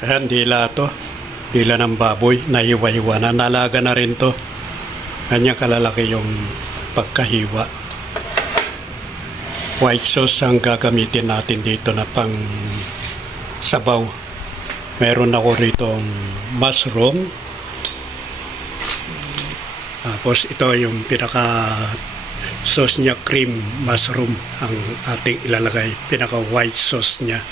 Ayan, dila to. Dila ng baboy. Nahiwa-hiwa na. Nalaga na rin to. Ganyan kalalaki yung pagkahiwa. White sauce ang gagamitin natin dito na pang sabaw. Meron ako rito mushroom. Tapos ito yung pinaka sauce niya, cream mushroom ang ating ilalagay. Pinaka white sauce niya.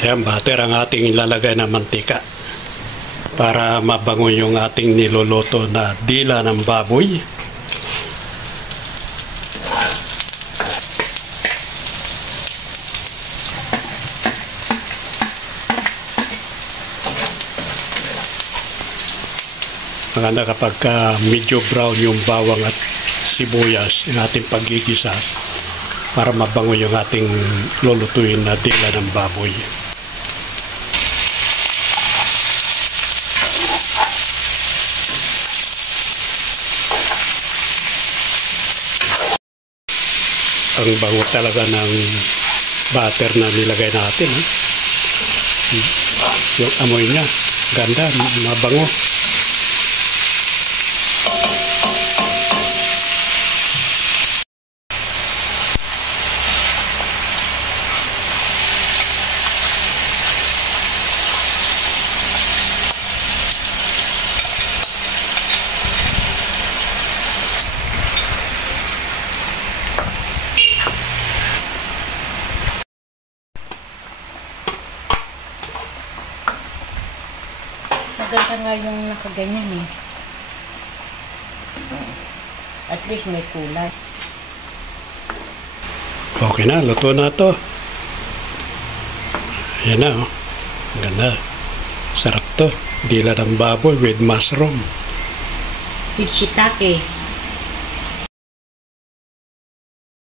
Ayan, butter ang ating ilalagay na mantika para mabango yung ating niluluto na dila ng baboy. Maganda kapag medyo brown yung bawang at sibuyas yung ating paggigisa para mabango yung ating lulutuin na dila ng baboy. Ang bango talaga ng butter na nilagay natin. Yung amoy niya, ganda, mabango. Maganda nga yung nakaganyan eh. At least may kulay. Okay na, luto na to. Ayan na, oh. Ganda. Sarap to. Dila ng baboy with mushroom. With shiitake.